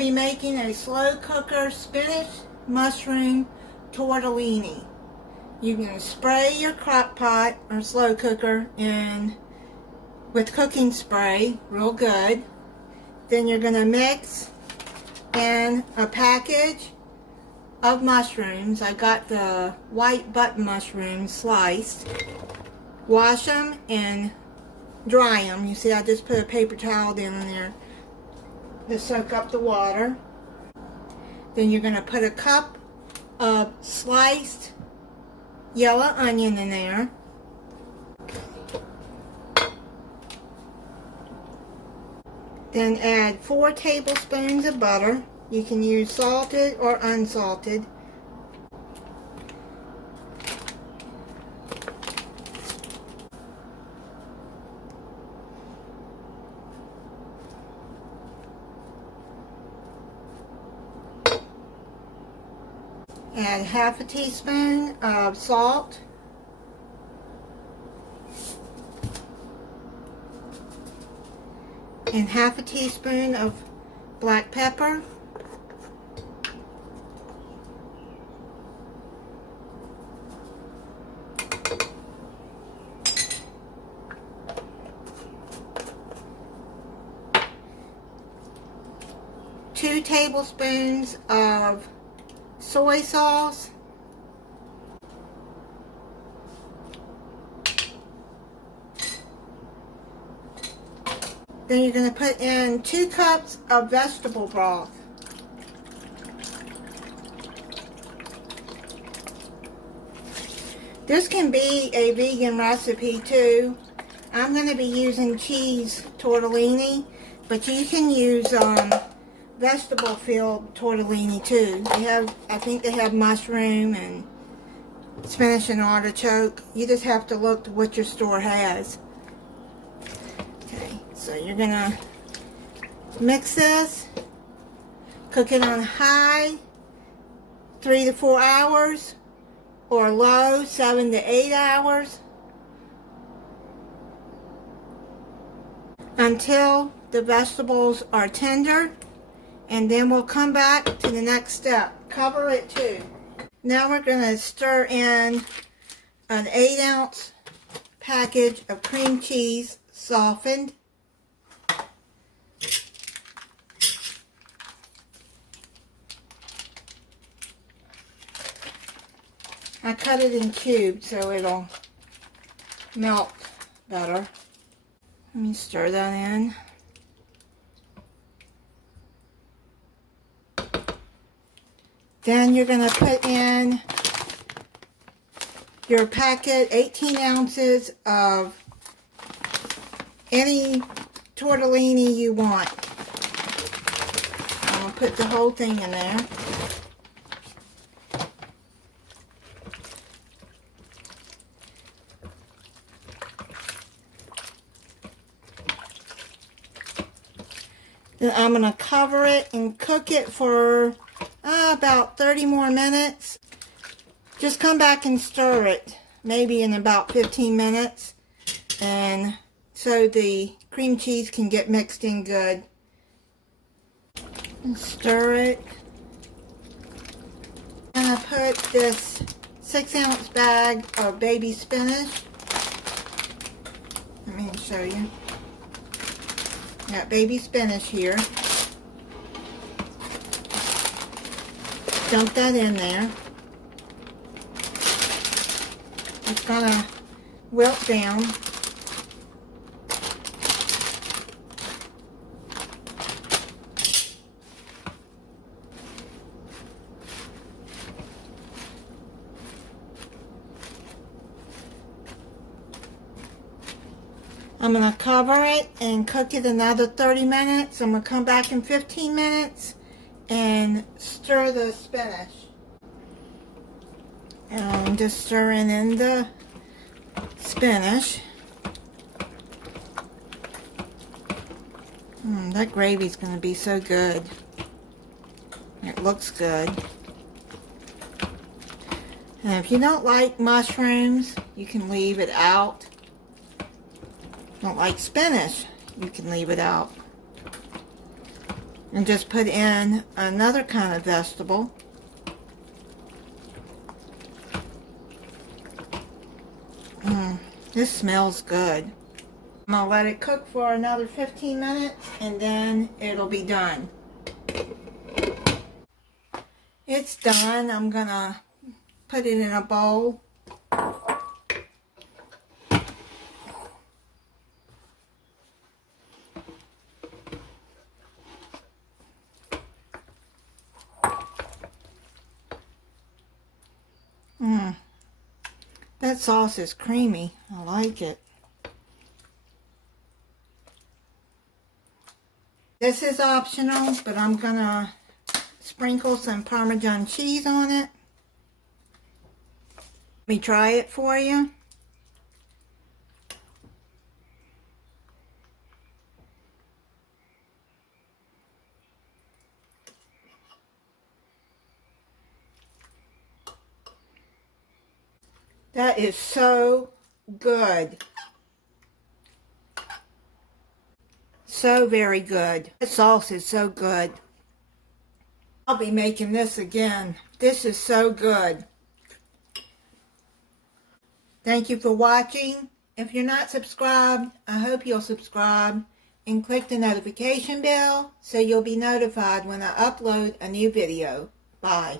be making a slow cooker spinach mushroom tortellini. You can spray your crock pot or slow cooker in with cooking spray real good. Then you're going to mix in a package of mushrooms. I got the white button mushrooms sliced. Wash them and dry them. You see, I just put a paper towel down in there to soak up the water. Then you're going to put a cup of sliced yellow onion in there. Then add 4 tablespoons of butter. You can use salted or unsalted. Add half a teaspoon of salt. And half a teaspoon of black pepper. Two tablespoons of soy sauce. Then you're going to put in 2 cups of vegetable broth. This can be a vegan recipe too. I'm going to be using cheese tortellini, but you can use vegetable filled tortellini too. They have, I think they have mushroom and spinach and artichoke. You just have to look to what your store has. Okay, so you're gonna mix this, cook it on high 3 to 4 hours, or low 7 to 8 hours, until the vegetables are tender. And then we'll come back to the next step. Cover it too. Now we're going to stir in an 8-ounce package of cream cheese, softened. I cut it in cubes so it'll melt better. Let me stir that in. Then you're going to put in your packet, 18 ounces of any tortellini you want. I'll put the whole thing in there. Then I'm going to cover it and cook it for about 30 more minutes. Just come back and stir it, maybe in about 15 minutes, and so the cream cheese can get mixed in good. And stir it. And I put this 6-ounce bag of baby spinach. Let me show you. Got baby spinach here. Dump that in there. It's gonna wilt down. I'm gonna cover it and cook it another 30 minutes. I'm gonna come back in 15 minutes and stir the spinach. And I'm just stirring in the spinach. That gravy's going to be so good. It looks good. And if you don't like mushrooms, you can leave it out. Don't like spinach, you can leave it out. And just put in another kind of vegetable. This smells good. I'm going to let it cook for another 15 minutes and then it'll be done. It's done. I'm going to put it in a bowl. That sauce is creamy. I like it. This is optional, but I'm gonna sprinkle some Parmesan cheese on it. Let me try it for you. That is so good. So very good. The sauce is so good. I'll be making this again. This is so good. Thank you for watching. If you're not subscribed, I hope you'll subscribe and click the notification bell so you'll be notified when I upload a new video. Bye.